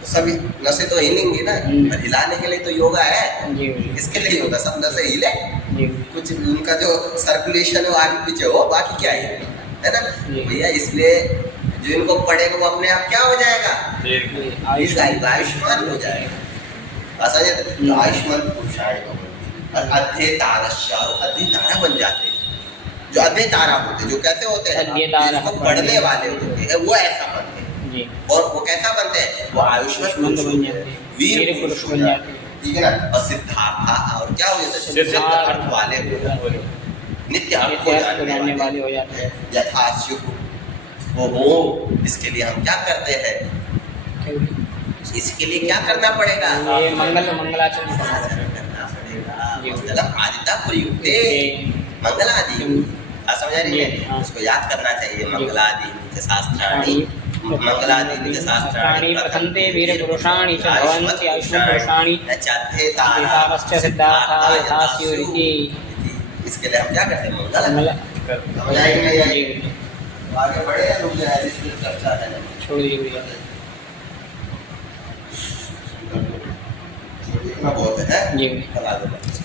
तो सभी नसें तो हिलेंगी ना, और हिलाने के लिए तो योगा है। इसके लिए योगा, सब नसें हिले, कुछ उनका जो सर्कुलेशन है वो आगे पीछे हो, बाकी क्या है? है ना जी। भैया। इसलिए जो इनको पढ़ेगा वो अपने आप क्या हो जाएगा, आयुष्मान हो जाएगा। हम्म। आयुष्मान पुरुषाय भवन्ति और अध्येतारस्य, और अध्येतारा बन जाते हैं। जो अध्येतारा होते हैं, जो कैसे होते हैं, अध्येतारा जिसको पढ़ने वाले होते हैं, वो ऐसा बनते हैं। जी। और वो कैसा बनते हैं, वो आयुष्मान पुरुष बन होते जाते हैं, हैं, वीर पुरुष हो जाते हैं, ठीक है ना। और सिद्धार्था, और क्या हो जाता है, सिद्ध अर्थ वाले हो जाते हैं, नित्य अर्थ को जानने वाले हो जाते हैं। यथाशुभ वो हो। इसके लिए हम क्या करते हैं, इसके लिए क्या करना पड़ेगा, ये मंगलाचरण करना पड़ेगा। जी। मंगलम आदिता प्रयुक्ते, मंगलादि समझ रही है, हाँ। उसको याद करना चाहिए। मंगलादि शास्त्राणि, मंगलादि शास्त्राणि प्रथन्ते वीरपुरुषाणि च भवन्ति आयुष्मत्पुरुषाणि चाध्येतारस्य सिद्धार्था यथा स्युरिति। इसके लिए हम क्या करते हैं, मंगल मंगल समझ आएगी नहीं आएगी। जी। आगे बढ़े या रुक जाए, इसमें चर्चा है ना, छोड़ दीजिए भैया। इतना बहुत है जी। कल आगे बढ़ते हैं।